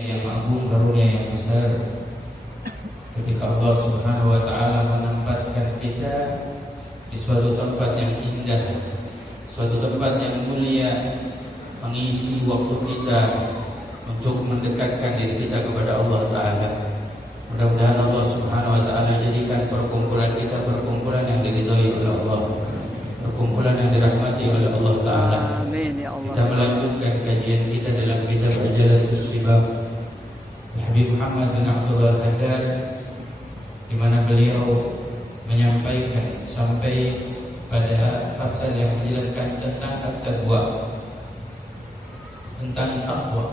Yang agung, karunia yang besar, ketika Allah Subhanahu wa Ta'ala menempatkan kita di suatu tempat yang indah, suatu tempat yang mulia, mengisi waktu kita untuk mendekatkan diri kita kepada Allah Ta'ala. Mudah-mudahan Allah Subhanahu wa Ta'ala jadikan perkumpulan kita perkumpulan yang diridhai oleh Allah, perkumpulan yang dirahmati oleh Allah Ta'ala. Amin ya Allah. Kita melanjutkan kajian kita dalam kitab Jalalatus Sibab Habib Muhammad bin Abdullah Al-Haddad, di mana beliau menyampaikan sampai pada fasal yang menjelaskan tentang at-taqwa, tentang takwa.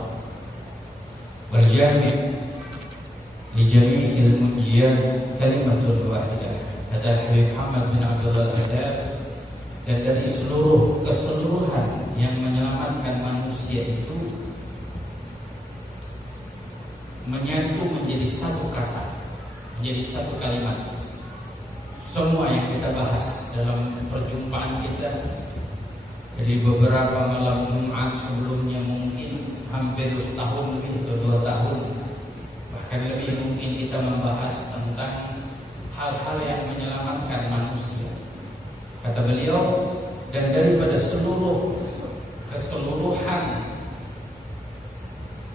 Berjami li jami'il munjiyat kalimatul wahidah. Kata Habib Muhammad bin Abdullah Al-Haddad, dan dari seluruh keseluruhan yang menyelamatkan manusia itu menyatu menjadi satu kata, menjadi satu kalimat. Semua yang kita bahas dalam perjumpaan kita dari beberapa malam Jumat sebelumnya, mungkin hampir setahun lebih atau 2 tahun, bahkan lebih, mungkin kita membahas tentang hal-hal yang menyelamatkan manusia. Kata beliau, dan daripada keseluruhan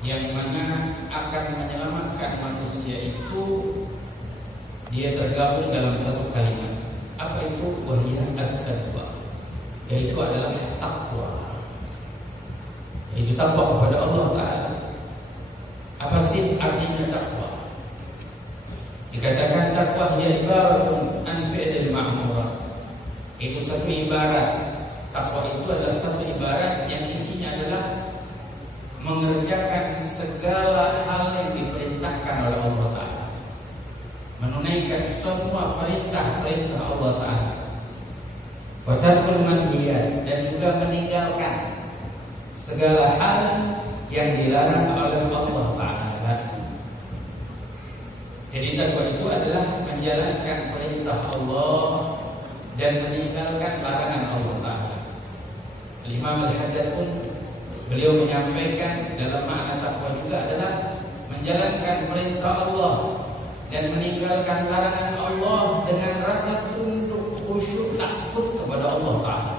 yang mana akan menyelamatkan manusia itu, dia tergabung dalam satu kalimat. Apa itu? Wahiyat at-taqwa, yaitu adalah takwa, yaitu takwa kepada Allah Ta'ala. Apa sih artinya takwa? Dikatakan takwa ya ibaratun an fi'lil ma'murah. Itu satu ibarat. Takwa itu adalah satu ibarat yang isinya adalah mengerjakan segala hal yang diperintahkan oleh Allah Ta'ala, menunaikan semua perintah-perintah Allah Ta'ala, wa tarkul manhiyat, dan juga meninggalkan segala hal yang dilarang oleh Allah Ta'ala. Jadi takwa itu adalah menjalankan perintah Allah dan meninggalkan larangan Allah Ta'ala. Imam Al-Haddad pun beliau menyampaikan dalam makna takwa juga adalah menjalankan perintah Allah dan meninggalkan larangan Allah dengan rasa tunduk, khusyuk, takut kepada Allah Ta'ala,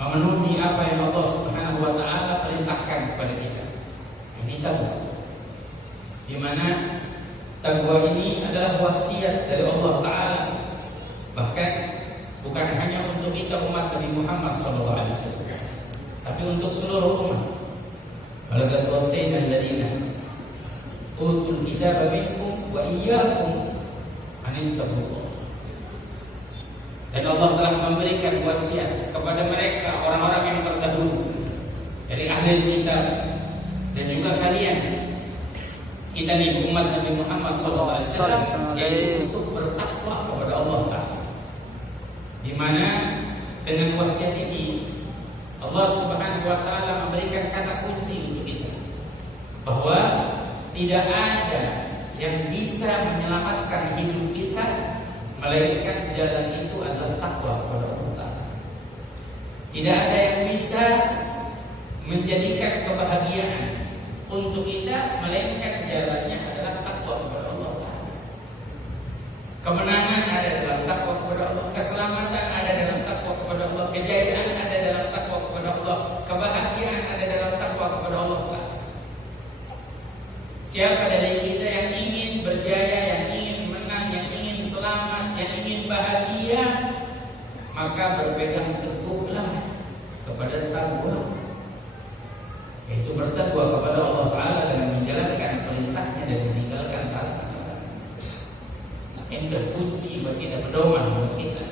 memenuhi apa yang Allah Subhanahu wa Ta'ala perintahkan kepada kita. Ini takwa, di mana takwa ini adalah wasiat dari Allah Ta'ala, bahkan bukan hanya untuk kita umat Nabi Muhammad SAW, tapi untuk seluruh umat. Walaqad wasaina alladziina utul kitaba minkum wa iyyakum an ittaqullah. Dan Allah telah memberikan wasiat kepada mereka, orang-orang yang terdahulu dari ahli kitab, dan juga kalian, kita nih umat Nabi Muhammad SAW, yaitu untuk bertakwa kepada Allah Ta'ala. Di mana dengan wasiat ini Allah Subhanahu wa Ta'ala memberikan kata kunci untuk kita, bahwa tidak ada yang bisa menyelamatkan hidup kita melainkan jalan itu adalah takwa kepada Allah Ta'ala. Tidak ada yang bisa menjadikan kebahagiaan untuk kita melainkan jalannya adalah takwa kepada Allah Ta'ala. Kemenangan ada dalam takwa kepada Allah, keselamatan ada dalam takwa kepada Allah, kejayaan ada dalam takwa kepada Allah, kebahagiaan ada dalam takwa kepada Allah. Siapa dari kita yang ingin berjaya, yang ingin menang, yang ingin selamat, yang ingin bahagia, maka berpegang teguhlah kepada takwa, yaitu bertakwa kepada Allah Ta'ala dengan menjalankan perintahnya dan meninggalkan larangan. Ini adalah kunci buat kita, pedoman buat kita.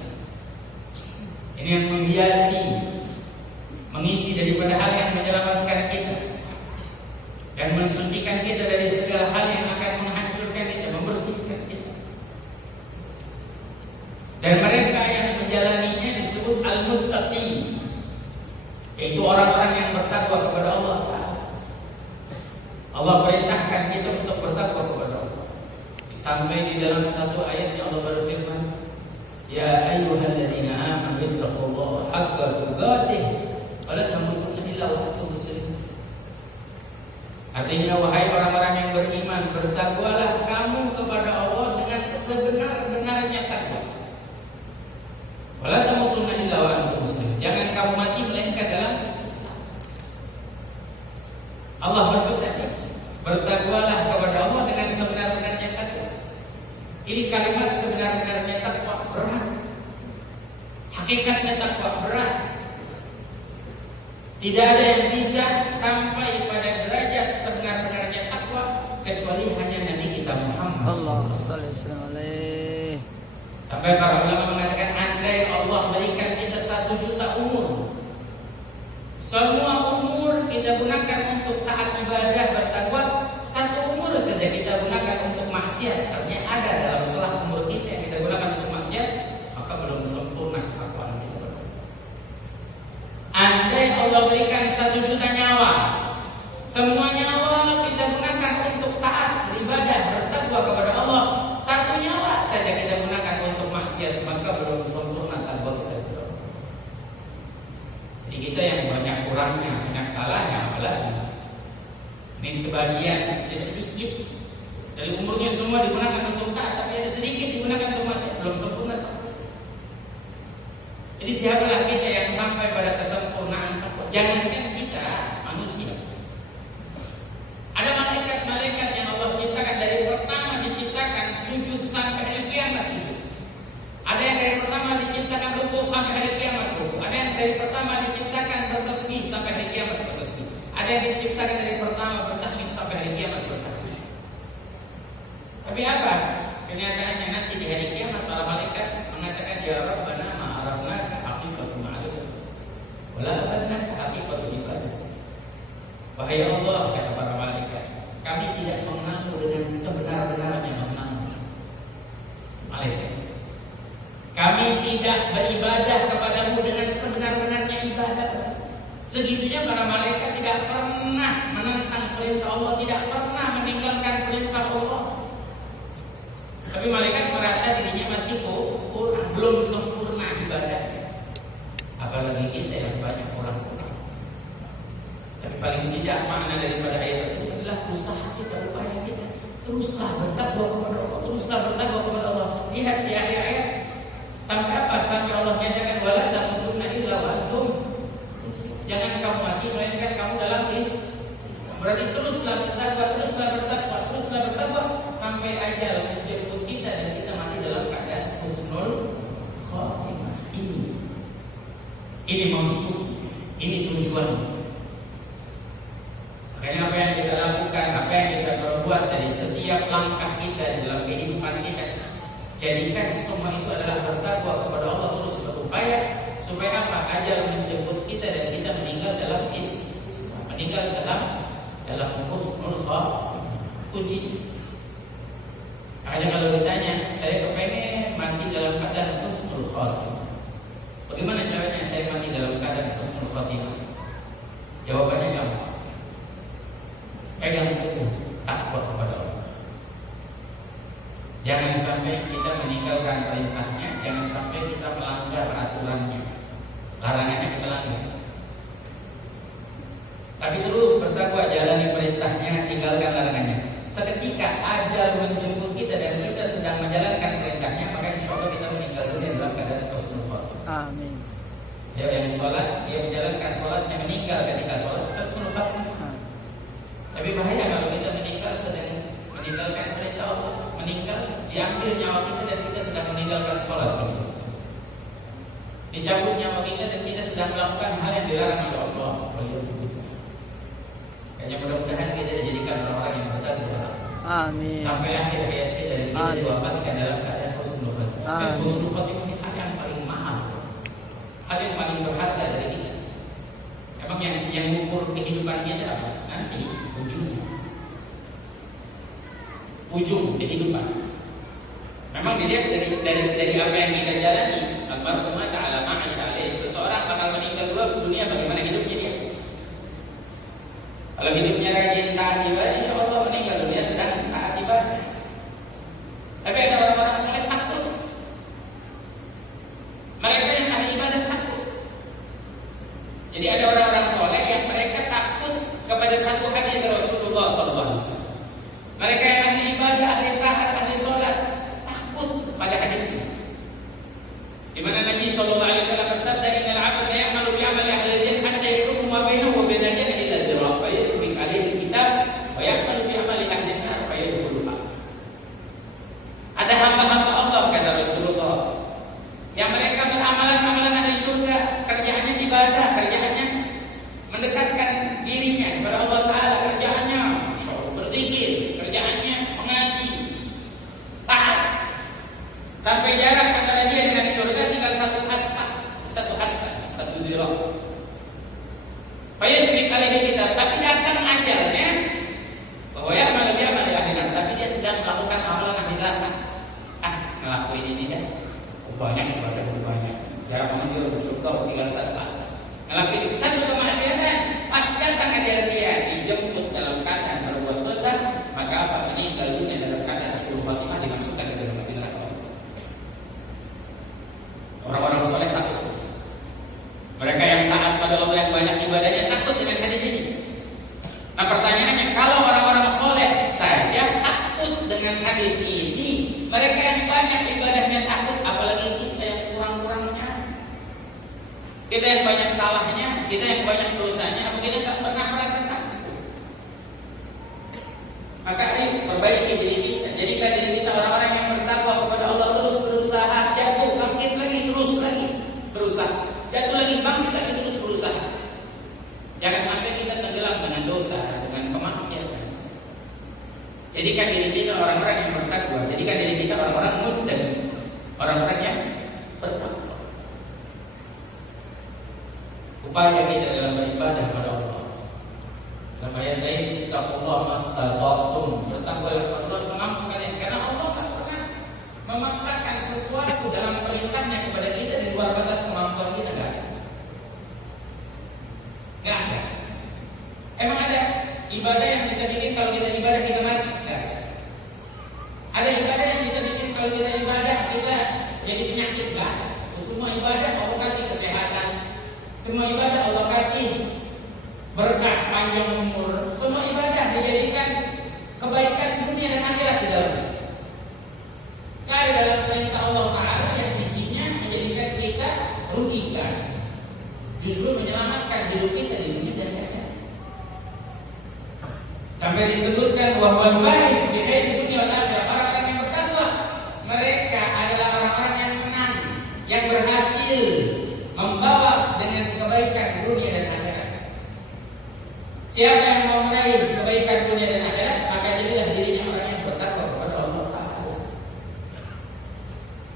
Ini yang menghiasi, mengisi daripada hal yang menyelamatkan kita dan mensucikan kita dari segala hal yang akan menghancurkan kita, membersihkan kita. Dan mereka yang menjalaninya disebut al-muttaqin, yaitu orang-orang yang bertakwa kepada Allah Ta'ala. Allah perintahkan kita untuk bertakwa kepada Allah. Sampai di dalam satu ayat yang Allah berfirman, ya ayyuhalladzina amanu ittaqullaha haqqa tuqatih wa la tamutunna illa wa antum muslimun. Artinya wahai orang-orang yang beriman, bertakwalah kamu kepada Allah dengan sebenar-benarnya takwa. Wala tamutunna illa wa antum muslimun. Jangan kamu mati melainkan dalam Islam. Allah berpesan, bertakwalah kepada Allah dengan sebenar-benarnya takwa. Ini kalimat sebenar-benarnya takwa berat. Hakikatnya takwa berat. Tidak ada yang bisa sampai pada derajat sebenar-benarnya takwa kecuali hanya Nabi kita Muhammad. Allah sallallahu alaihi. Sampai para ulama mengatakan, andai Allah berikan kita 1 juta umur, semua umur kita gunakan untuk taat ibadah bertakwa, 1 umur saja kita gunakan untuk maksiat, artinya ada dalam selah umur kita yang kita gunakan untuk maksiat, maka belum sempurna ketakwaan kita. Andai Allah berikan 1 juta nyawa, semua nyawa kita gunakan untuk taat beribadah bertakwa kepada Allah, 1 nyawa saja kita gunakan untuk maksiat, maka belum sempurna takwa kita. Jadi kita yang banyak kurangnya, banyak salahnya, apalagi ini sebagian, ada sedikit dari umurnya semua digunakan untuk taat, tapi ada sedikit digunakan untuk maksiat, belum sempurna takwa. Jadi siapalah kita yang sampai pada kesempurnaan takwa? Jangankan kita manusia. Ada malaikat-malaikat yang Allah ciptakan dari pertama diciptakan sujud sampai hari kiamat sujud. Ada yang dari pertama diciptakan rukuk sampai hari kiamat rukuk. Ada yang dari pertama diciptakan bertasbih sampai hari kiamat bertasbih. Ada yang diciptakan dari pertama bertakbir sampai hari kiamat bertakbir. Tapi apa? Kenyataannya nanti di hari kiamat para malaikat mengatakan, ya Rabbana ma'arafnaka haqiqatu ma'rifah wala abadnaka haqiqatu ibadah. Wahai Allah, kata para malaikat, kami tidak mengenalmu dengan sebenar-benarnya mengenalmu. Malaikat, kami tidak beribadah kepadamu dengan sebenar-benarnya ibadah. Segitunya para malaikat tidak pernah menentang perintah Allah, tidak pernah meninggalkan perintah Allah. Tapi malaikat merasa dirinya masih kurang, belum sempurna ibadah. Apalagi kita yang banyak kurang-kurang. Tapi paling tidak makna daripada ayat tersebut adalah usaha kita, upaya kita. Teruslah bertakwa kepada Allah, teruslah bertakwa kepada Allah. Lihat di akhir ayat sampai apa? Sampai Allah menyatakan wala tamutunna illa wa antum muslimun. Jangan kamu mati melainkan kamu dalam Islam. Berarti teruslah bertakwa, teruslah bertakwa, teruslah bertakwa sampai ajal menjemput kita dan kita mati dalam keadaan husnul khatimah. Ini maksud, ini tujuan. Makanya apa yang kita lakukan, apa yang kita perbuat dari setiap langkah kita dalam kehidupan kita, jadikan semua itu adalah bertakwa kepada Allah, terus berupaya supaya apa? Ajal menjemput kita dan kita meninggal dalam Islam, meninggal dalam husnul khatimah. Kunci. Makanya kalau ditanya, saya kepengen mati dalam keadaan husnul khatimah, bagaimana caranya saya mati dalam keadaan husnul khatimah? Jawabannya gampang. Pegang teguh takwa kepada Allah. Jangan sampai kita meninggalkan perintahnya, jangan sampai kita melanggar aturannya, larangannya kita langgar. Tapi terus bertakwa, jalani perintahnya, tinggalkan larangannya. Seketika ajal menjemput kita dan kita sedang menjalankan perintahnya, maka insya Allah kita meninggal dunia dalam keadaan husnul khatimah. Amin. Dia yang sholat, dia menjalankan sholatnya, meninggal ketika sholat, husnul khatimah. Tapi bahaya kalau kita meninggal sedang meninggalkan perintah Allah, meninggal diambil nyawa kita dan kita sedang meninggalkan sholat kita. Dicabut nyawa kita dan kita sedang melakukan hal yang dilarang oleh Allah. Hanya mudah-mudahan kita dijadikan orang-orang yang bertakwa. Amin. Sampai akhir hayat kita dan kita diwafatkan dalam keadaan husnul khatimah. Husnul khatimah ini hal yang paling mahal, hal yang paling berharga dari kita. Emang yang mengukur kehidupan kita apa? Nanti ujung kehidupan. Memang dilihat dari apa yang kita jalani. Al-mar'u ma ta'ala ma'asha alaihi. Seseorang bakal meninggal dunia bagaimana hidupnya dia. Kalau hidupnya rajin taat ibadah, insya Allah meninggal dunia sedang taat ibadah. Tapi ada orang-orang sangat takut. Mereka yang ahli ibadah takut. Jadi ada orang-orang soleh yang mereka takut kepada satu hadis Rasulullah hadir ini mereka yang banyak ibadahnya takut, apalagi kita yang kurang-kurangnya. Kita yang banyak salahnya, kita yang banyak dosanya, apa kita tak pernah merasa takut? Maka ayo perbaiki diri kita, jadikan diri kita orang-orang yang bertakwa kepada Allah, terus berusaha, jatuh, bangkit lagi, terus lagi berusaha, jatuh lagi, bangkit lagi, terus berusaha. Jangan sampai kita tenggelam dengan dosa, dengan kemaksiatan. Jadikan diri kita orang-orang yang bertakwa, jadikan diri kita orang-orang muttaqin, orang-orang yang bertakwa. Upaya kita dalam beribadah kepada Allah. Dalam ayat lain, ittaqullah mastata'tum, bertakwalah kepada Allah semampu kalian, karena Allah tak pernah memaksakan sesuatu dalam perintahnya kepada kita di luar batas kemampuan kita, enggak ada. Enggak ada. Emang ada ibadah yang bisa bikin kalau kita ibadah kita mati? Enggak. Ada ibadah yang bisa bikin kalau kita ibadah kita jadi penyakit? Enggak. Semua ibadah Allah kasih kesehatan. Semua ibadah Allah kasih berkah panjang umur. Semua ibadah dijadikan kebaikan dunia dan akhirat di dalamnya. Enggak ada dalam perintah Allah Ta'ala yang isinya menjadikan kita rugikan. Justru menyelamatkan hidup kita di dunia dan akhirat. Sampai disebutkan wahwal faiz bi khairi dunya wal akhirah. Orang-orang yang bertakwa, mereka adalah orang-orang yang menang, yang berhasil membawa dengan kebaikan dunia dan akhirat. Siapa yang mau meraih kebaikan dunia dan akhirat, maka jadilah dirinya orang yang bertakwa kepada Allah Ta'ala.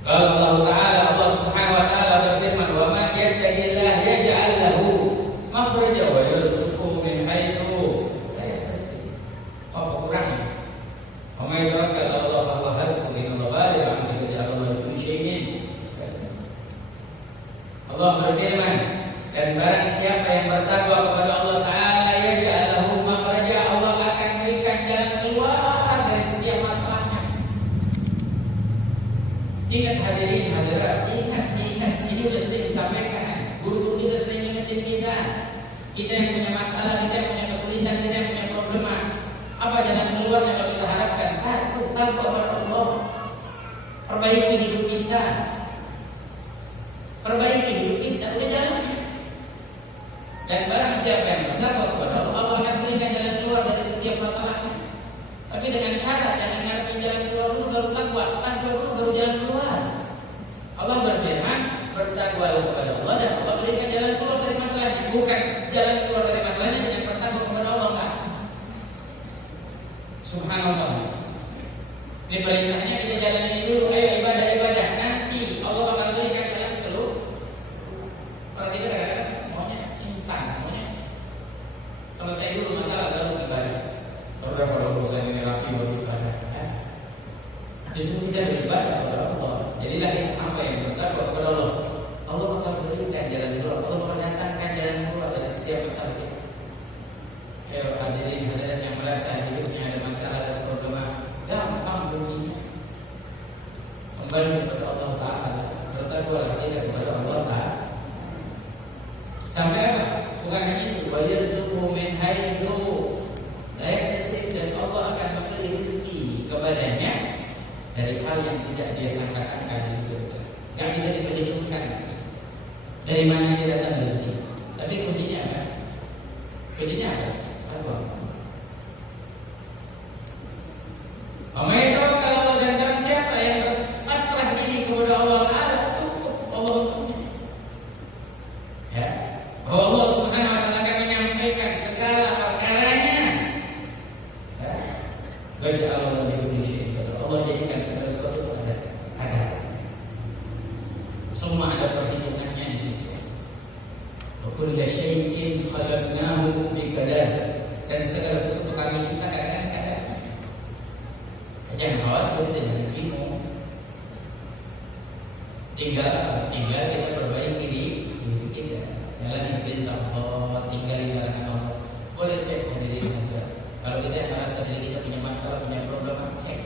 Kalau Allah Ta'ala, Allah Subhanahu wa Ta'ala berfirman, "Wa man yattaqillah yaj'al lahu makhraja wa yarzuqhu min haitsu la yahtasib." Apa kurangnya? Wa may tawakkal 'ala Allah fa huwa hasbuh, inna Allaha baligh amrihi, ja'ala Allahu li kulli syai'in qadira. Allah berfirman, dan barang siapa yang bertakwa kepada Allah Ta'ala, yaj'al lahu makhraja, Allah akan berikan jalan keluar dari setiap masalahnya. Ingat hadirin hadirat, ingat, ini sudah sering disampaikan. Guru-guru kita sering ingetin kita. Kita yang punya masalah, kita yang punya kesulitan, kita yang punya problema. Apa jalan keluar yang kita harapkan? Satu, takwa kepada Allah. Perbaiki hidup kita. Perbaiki hidup kita, udah jalannya. Dan barang siapa yang bertakwa kepada Allah, Allah akan berikan jalan keluar dari setiap masalahnya. Tapi dengan syarat, jangan ngarepin jalan keluar dulu baru takwa, takwa dulu baru jalan keluar. Allah berfirman, bertakwalah kepada Allah dan Allah berikan jalan keluar dari masalahnya. Bukan jalan keluar dari masalahnya dengan bertakwa kepada Allah, enggak. Subhanallah. Ini perintahnya kita jalani dulu, ayo ibadah-ibadah. Nanti Allah bakal berikan jalan keluar. Kalau kita kadang-kadang maunya instan, maunya selesai dulu masalah baru ibadah. Udah kalau urusan ini rapi baru ibadah. Justru kita beribadah kepada Allah. Jadilah apa yang bertakwa kepada Allah. Allah bakal berikan jalan keluar. Allah mendatangkan jalan keluar dari setiap masalah kita. Ayo hadirin hadirat yang merasa hidupnya ada masalah dan problema, gampang kuncinya. Kembali kepada Allah Ta'ala. Bertakwalah kita kepada Allah Ta'ala. Sampai apa? Bukan hanya itu. Wa yarzuqhu min haitsu la yahtasib, dan Allah akan memberi rezeki kepadanya dari hal yang tidak dia sangka-sangka di hidupnya. Yang bisa diperhitungkan dari mana dia datang rezeki. Tapi kuncinya apa? Kuncinya apa? Amai tawakkal Allah, dan barang siapa yang berpasrah diri kepada Allah Ta'ala, cukup Allah untuknya. Ya, Allah Subhanahu wa Ta'ala akan menyampaikan segala perkaranya. Ya, waja'ala Allahu li kulli syai'in qadira. Allah jadikan segala sesuatu ada kadar. Semua ada perhitungannya di situ. Wa kullu syai'in khalaqnahu bi qadar. Dan segala sesuatu kami ciptakan dengan kadar. Jangan khawatir, kita jangan bingung. Tinggal kita perbaiki diri kita. Jalani perintah Allah, tinggali larangan Allah. Boleh cek sendiri juga. Kalau kita merasa diri kita punya masalah, punya problem, cek.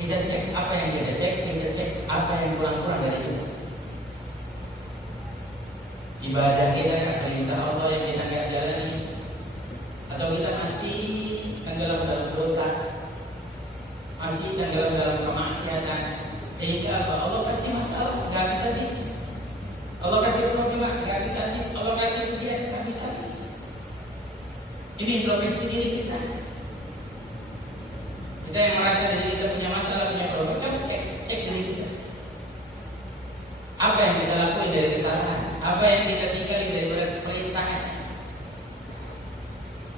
Kita cek apa yang kita cek, kita cek apa yang kurang-kurang dari kita. Ibadah kita kan perintah Allah yang kita nggak jalani, atau kita masih tenggelam dalam dosa, masih tenggelam Ini introspeksi diri kita. Kita yang merasa diri kita punya masalah, punya problem, coba cek diri kita. Apa yang kita lakukan dari kesalahan? Apa yang kita tinggali daripada perintahan?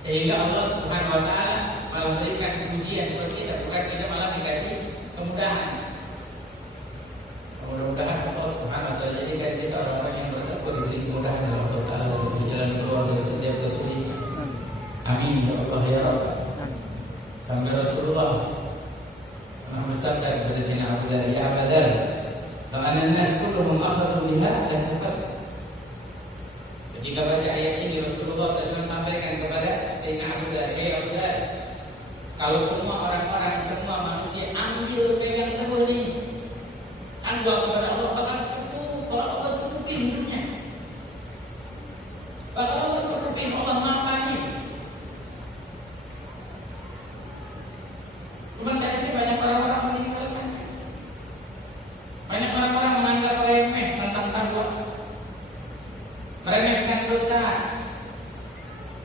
Sehingga Allah Subhanahu wa taala malah memberikan ujian buat kita, bukan kita malah dikasih kemudahan. Mudah-mudahan Allah Subhanahu wa taala jadikan kita orang-orang yang bertakwa, diberi kemudahan oleh Allah taala untuk berjalan keluar dari setiap kesulitan. Amin ya Allah ya Rabb. Sampai Rasulullah pernah bersabda kepada Sayyidina Abu Dzar, ya Abu Dzar, "Fa an-nas kulluhum akhadhu biha dan kafar." Ketika baca ayat ini Rasulullah SAW sampaikan kepada Sayyidina Abu Dzar, "Hei Abu Dzar, kalau semua orang-orang, semua manusia ambil pegang teguh nih, tangguh kepada Allah, kalau Allah cukupin hidupnya, kalau Allah cukupin, Allah maafin." Cuma saat ini banyak orang-orang meninggalkan, banyak orang-orang menganggap remeh tentang takwa, meremehkan dosa,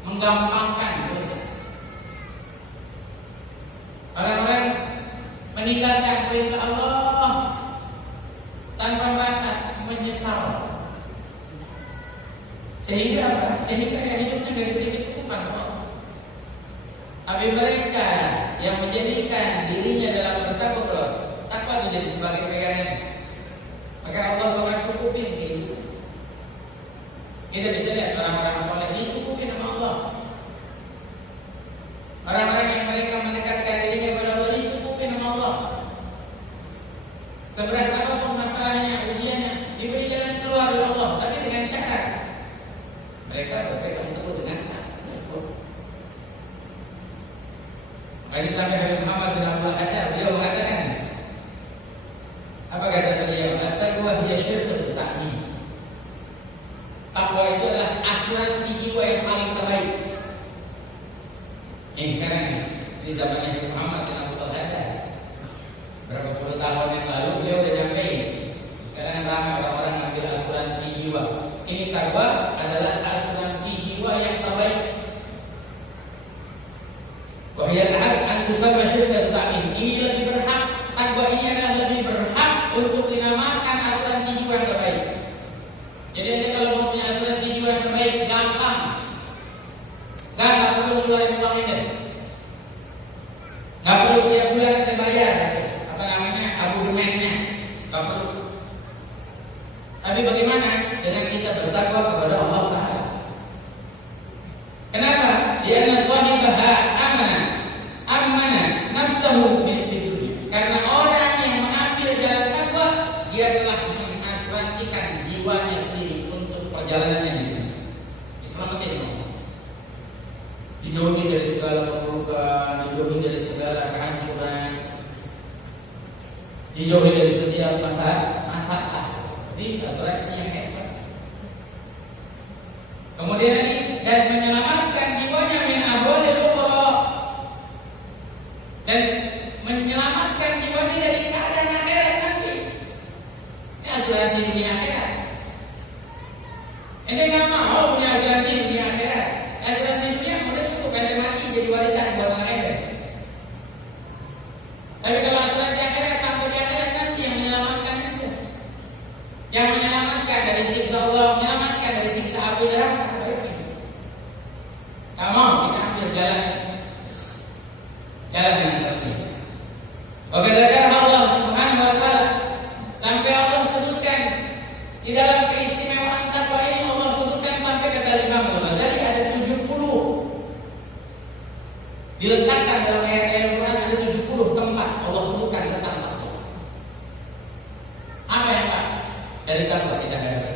menggampangkan dosa. Orang-orang meninggalkan perintah Allah tanpa merasa menyesal. Sehingga apa? Sehingga hidupnya tidak diberi kecukupan Allah. Tapi mereka yang menjadikan dirinya dalam bertakwa, takwa itu jadi sebagai pegangan, maka Allah akan cukupin hidup. Kita bisa lihat orang-orang soleh dicukupin sama Allah. Orang-orang yang mereka mendekatkan dirinya kepada Allah dicukupin sama Allah. Seberat apapun masalahnya, ujiannya, diberi jalan keluar oleh Allah, tapi dengan syarat mereka berpegang teguh dengan takwa. Lagi sampai Habib Muhammad bin Abdul Haddad, beliau mengatakan, apa kata beliau? At-taqwa hiya syirkul ta'min. Takwa itu adalah asuransi jiwa yang paling terbaik. Yang sekarang di zamannya Habib Muhammad bin Abdul Haddad, berapa puluh tahun yang lalu beliau sudah nyampe. Sekarang ramai orang-orang ambil asuransi jiwa. Ini takwa adalah asuransi jiwa yang terbaik. Wahiyal haq an tusamma syirkul ta'min. Ini lebih berhak, takwa ini adalah lebih berhak untuk dinamakan asuransi jiwa yang terbaik. Jadi anda kalau mau punya asuransi jiwa yang terbaik, gampang. Gak perlu ngeluarin uang itu. Gak perlu tiap bulan kita bayar apa namanya abonemennya. Gak perlu. Tapi bagaimana dengan kita bertakwa kepada Allah Ta'ala? Kenapa? Lianna shadiqaha amana nafsahu min dunya. Karena orang yang mengambil jalan takwa, dia telah mengasuransikan jiwanya sendiri untuk perjalanannya di dunia. Diselamatkan Allah. Dijauhi dari segala keburukan, dijauhi dari segala kehancuran, dijauhi dari setiap masalah. Jadi asuransi yang hebat. Kemudian lagi, dan menyelamatkan jiwanya min ahwalil ukhra, dan menyelamatkan jiwanya dari keadaan akhirat nanti. Ini asuransi dunia akhirat. Ente nggak mau punya asuransi dunia akhirat. Asuransi dunia udah cukup, ente mati jadi warisan buat orang lain. Tapi kalau asuransi akhirat, sampai di akhirat nanti yang menyelamatkan itu, yang menyelamatkan dari siksa Allah, menyelamatkan dari siksa api neraka. Kamu kita ambil jalan yang terbaik. Maka zakar Allah Subhanahu wa taala, sampai Allah sebutkan di dalam keistimewaan takwa ini, Allah sebutkan sampai kata Imam Al-Ghazali ada 70 diletakkan dalam ayat-ayat Al-Quran, ada 70 tempat Allah sebutkan tentang takwa. Apa yang Pak? Dari takwa kita dapat.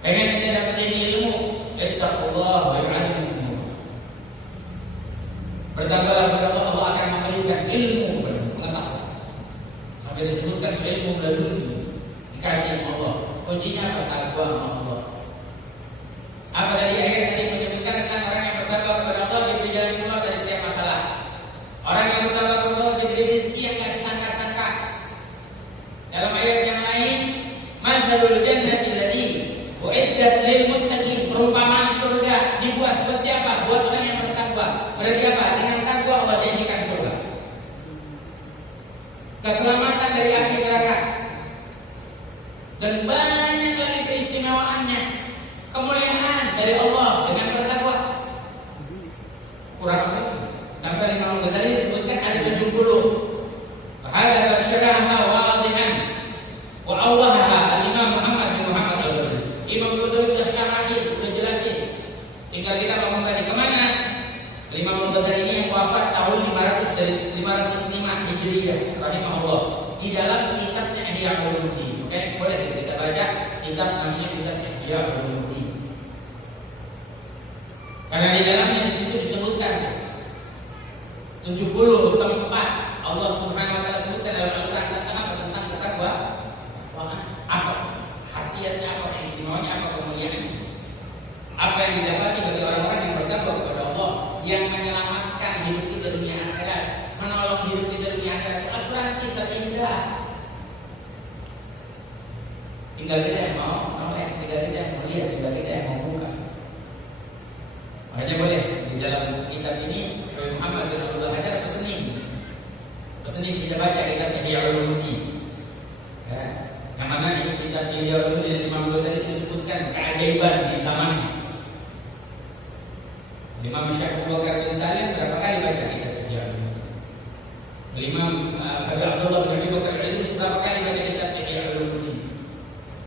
Pengen kita dapat ilmu, ittaqullah wa yu'allimukum. Bertakwalah kepada Allah, Allah akan memberikan ilmu pengetahuan. Sampai disebutkan ilmu melalui dikasih Allah. Kuncinya apa? Takwa Allah. Apa dari ayat tadi menyebutkan tentang orang yang bertakwa kepada Allah diberi jalan keluar dari setiap masalah. Orang yang bertakwa kepada Allah diberi rezeki yang tidak disangka-sangka. Dalam ayat yang lain, Mathalul jannati allati u'iddat lil muttaqin, perumpamaan surga dibuat Berarti apa? Dengan takwa Allah janjikan surga, keselamatan dari api neraka, dan banyak lagi keistimewaannya, kemuliaan dari Allah dengan bertakwa. Kurang lagi sampai Imam Ghazali disebutkan ada 70. Hada tersyaraha wadihan wa Allaha al-Imam Muhammad bin Muhammad al-Ghazali. Imam Ghazali sudah syarahin, sudah jelasin. Tinggal kita ngomong tadi kemana? Imam Ghazali ini yang wafat tahun 505 Hijriah rahimahullah, di dalam kitabnya Ihya Ulumuddin. Oke, boleh kita baca kitab namanya kitab Ihya Ulumuddin. Karena di dalamnya di situ disebutkan 70 tempat Allah Subhanahu wa taala sebutkan dalam Al-Qur'an tentang apa? Tentang ketakwaan. Apa? Khasiatnya apa? Istimewanya apa? Kemuliaannya. Apa yang didapati bagi orang-orang yang bertakwa kepada Allah, yang menyelamatkan hidup kita dunia akhirat, menolong hidup kita dunia akhirat. Asuransi terindah. Tinggal kita yang mau noleh, tinggal kita yang melihat, tinggal kita yang mau buka. Makanya boleh di dalam kitab ini Muhammad bin Abdul Hajar pesening kita baca kitab Ihya Ulumuddin. Ya, yang mana di kitab Ihya Ulumuddin dan Imam Ghazali disebutkan keajaiban di zamannya. Imam Syekh Abu Bakar bin Salim berapa kali baca kitab Ihya Ulumuddin? Imam Abi Abdullah bin Abi Bakar Idris berapa kali baca